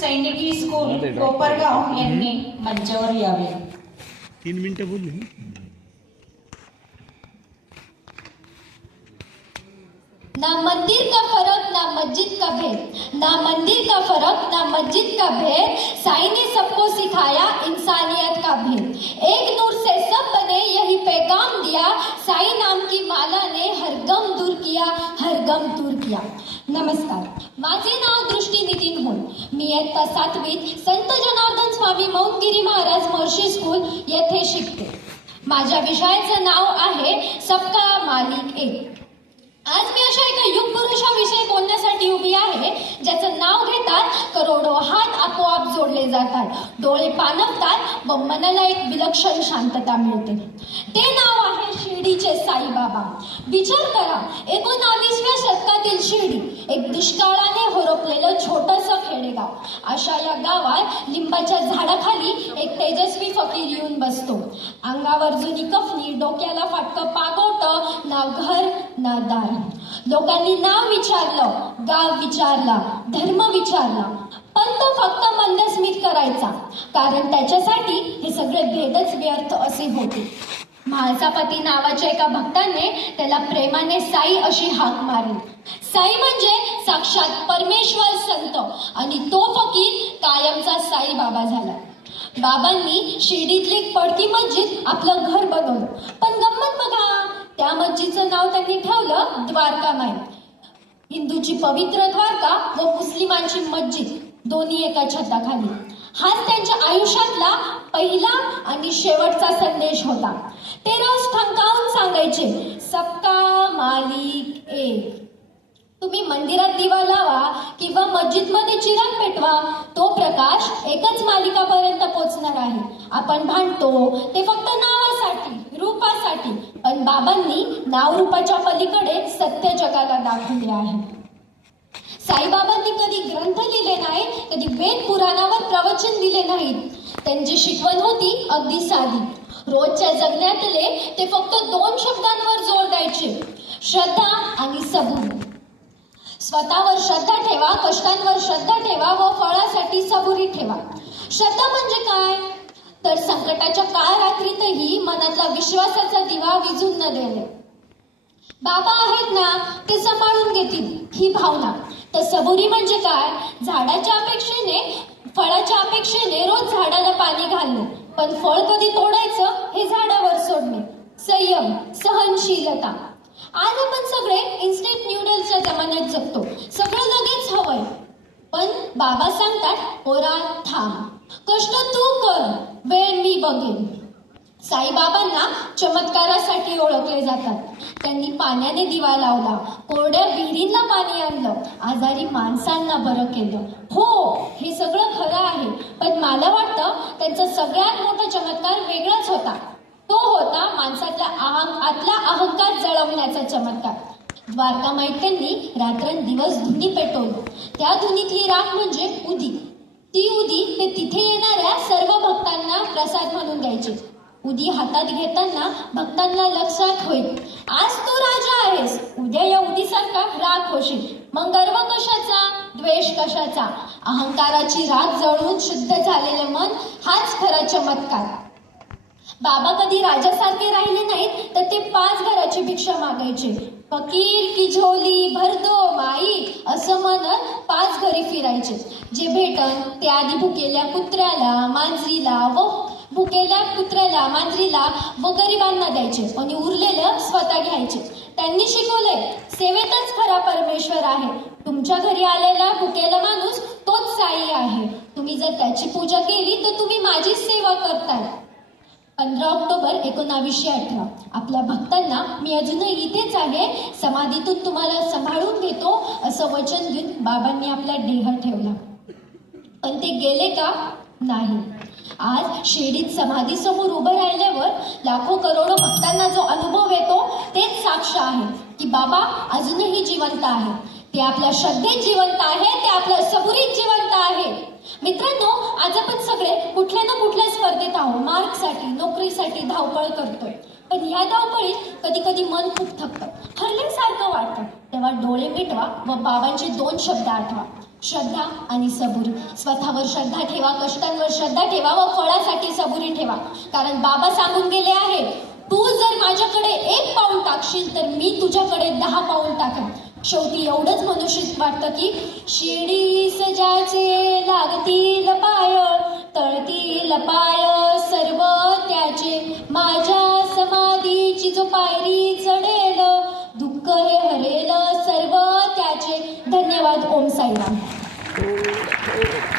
सैनिकी स्कूल कोपरगाव यांनी मंचावर यावे. 3 मिनिटं बोलू. ना मंदिर का फर्क ना मस्जिद का भेद, ना मंदिर का फर्क ना मस्जिद का भेद, साईं ने सबको सिखाया इंसानियत का भेद. एक नूर से सब बने यही पैगाम दिया, साईं नाम की माला ने हर गम दूर किया, हर गम दूर किया. नमस्कार, माझे नाव दृष्टी नितीन होल. मी इयत्ता 7वीत संत जनार्दन स्वामी मौनगिरी महाराज महर्षी स्कूल येथे शिकते. माझ्या विषयाचं नाव आहे सबका मालिक एक. आज मी अशा एका युग पुरुषाविषयी बोलण्यासाठी उभी आहे ज्याचं नाव घेतात करोडो हात आपोआप जोडले जातात, डोळे पाणवतात व मनाला एक विलक्षण शांतता मिळते. ते नाव आहे शिर्डीचे साईबाबा. विचार करा, 19व्या शतकातील शिर्डी एक दुष्काळाने होरपलेलं छोटंसं खेडेगाव. अशा या गावात लिंबाच्या झाडाखाली एक तेजस्वी फकीर येऊन बसतो. अंगावर जुनी कफनी, डोक्याला फाटकं पागोट, ना घर ना दार. लोकांनी नाव विचारलं, गाव विचारला, धर्म विचारला, पण तो फक्त मंदस्मित करायचा, कारण त्याच्यासाठी हे सगळे भेदच व्यर्थ असे होते. म्हाळसापती नावाच्या एका भक्ताने त्याला प्रेमाने साई अशी हाक मारली. साई म्हणजे साक्षात परमेश्वर संत आणि तो फकीर कायमचा साई बाबा झाला. बाबांनी शिर्डीतली पडकी मस्जिद आपलं घर बनवलं, पण गंमत बघा, त्या मस्जिदचं नाव त्यांनी ठेवलं द्वारकामाई. हिंदूची पवित्र द्वारका व मुस्लिमांची मस्जिद दोन्ही एका छताखाली. हाच त्यांच्या आयुष्यातला पहिला आणि शेवटचा संदेश होता. ते रोज ठणकावून सांगायचे, सबका मालिक एक. तुम्ही मंदिरात दिवा लावा किंवा मस्जिदमध्ये चिराग पेटवा, तो प्रकाश एकच मालिकापर्यंत पोचणार आहे. आपण भांडतो ते फक्त नावासाठी, रूपासाठी, पण बाबांनी नाव रूपाच्या पलीकडे सत्य जगाला दाखवले आहे. साईबाबांनी कधी ग्रंथ लिहिले नाही, कधी वेद पुराणावर प्रवचन दिले नाहीत. त्यांची शिकवण होती अगदी साधी. रोजच्या जगण्यातले ते फक्त 2 शब्दांवर जोर द्यायचे, श्रद्धा आणि सबुरी. स्वतःवर श्रद्धा ठेवा, कष्टांवर श्रद्धा ठेवा व फळासाठी सबुरी ठेवा. श्रद्धा म्हणजे काय? तर संकटाच्या काळ रात्रीतही मनातला विश्वासाचा दिवा विझून न देणे. बाबा आहेत ना, ते सांभाळून घेतील ही भावना. तर सबुरी म्हणजे काय? झाडाच्या अपेक्षेने, फळाच्या अपेक्षेने रोज झाडाला पाणी घालणे, पण फळ कधी तोडायचं हे झाडावर सोडणे. संयम, सहनशीलता. आज आपण सगळे इन्स्टंट न्यूडल्सच्या जमान्यात जगतो. सगळं लगेच हवंय, पण बाबा सांगतात, पोरा थांब, कष्ट तू कर, वेळ मी बघेन. साईबाबांना चमत्कारासाठी ओळखले जातात. त्यांनी पाण्याने दिवा लावला, कोरड्या विहिरींना पाणी आणलं, आजारी माणसांना बरं केलं. हो, हे सगळं खरं आहे, पण मला वाटतं त्यांचा सगळ्यात मोठा चमत्कार वेगळाच होता. तो होता माणसातला आतला अहंकार जळवण्याचा चमत्कार. द्वारकामाईत त्यांनी रात्रंदिवस धुनी पेटवली. त्या धुनीतली राख म्हणजे उदी. ती उदी ते तिथे येणाऱ्या सर्व भक्तांना प्रसाद म्हणून द्यायचे. उदी हातात घेताना भक्तांना लक्षात होईल, आज तू राजा आहेस, उद्या या उदीसारखा राख होशील. मग गर्व कशाचा, द्वेष कशाचा? अहंकाराची राख जळून शुद्ध झालेले मन हाच खरा चमत्कार. बाबा कधी राजासारखे राहिले नाहीत, तर ते 5 घराची भिक्षा मागायचे. फकीर की झोली भर दो माई असं म्हणत 5 घरी फिरायचे. जे भेटन ते आधी भुकेल्या कुत्र्याला, मांजरीला व गरिबांना द्यायचे आणि उरलेलं स्वतः घ्यायचे. त्यांनी शिकवले, सेवेतच खरा परमेश्वर आहे. तुमच्या घरी आलेला भुकेला माणूस तोच साई आहे. तुम्ही जर त्याची पूजा केली तर तुम्ही माझीच सेवा करताय. 15 ऑक्टोबर 1918. आपल्या भक्तांना मी अजूनही इथेच आहे, समाधीतून तुम्हाला सांभाळून घेतो असं वचन देऊन बाबांनी आपला देह ठेवला. पण ते गेले का? नाही. आज शिर्डीत समाधीसमोर उभं राहिल्यावर लाखो करोडो भक्तांना जो अनुभव येतो तेच साक्ष आहे की बाबा अजूनही जिवंत आहे. ते आपल्या श्रद्धेत जिवंत आहे, ते आपल्या सबुरीत जिवंत आहे. मित्रांनो, आज आपण सगळे कुठल्या ना कुठल्या स्पर्धेत आहोत. मार्कसाठी, नोकरीसाठी धावपळ करतोय. पण ह्या धावपळीत कधी कधी मन खूप थकतं, हरल्यासारखं वाटतं. तेव्हा डोळे मिटवा व बाबांचे 2 शब्द आठवा, श्रद्धा आणि सबुरी. स्वतःवर श्रद्धा ठेवा, कष्टांवर श्रद्धा ठेवा व फळासाठी सबुरी ठेवा. कारण बाबा सांगून गेले आहे, तू जर माझ्याकडे 1 पाऊल टाकशील तर मी तुझ्याकडे 10 पाऊल टाकेन. शेवटी एवढंच मनुष्य वाटतं की शिडी सजाचे लागतील पाय, तळतील पाय सर्व त्याचे, माझ्या समाधीची जो पायरी चढेल दुःख हे हरेल सर्व त्याचे. धन्यवाद. ओम साईराम.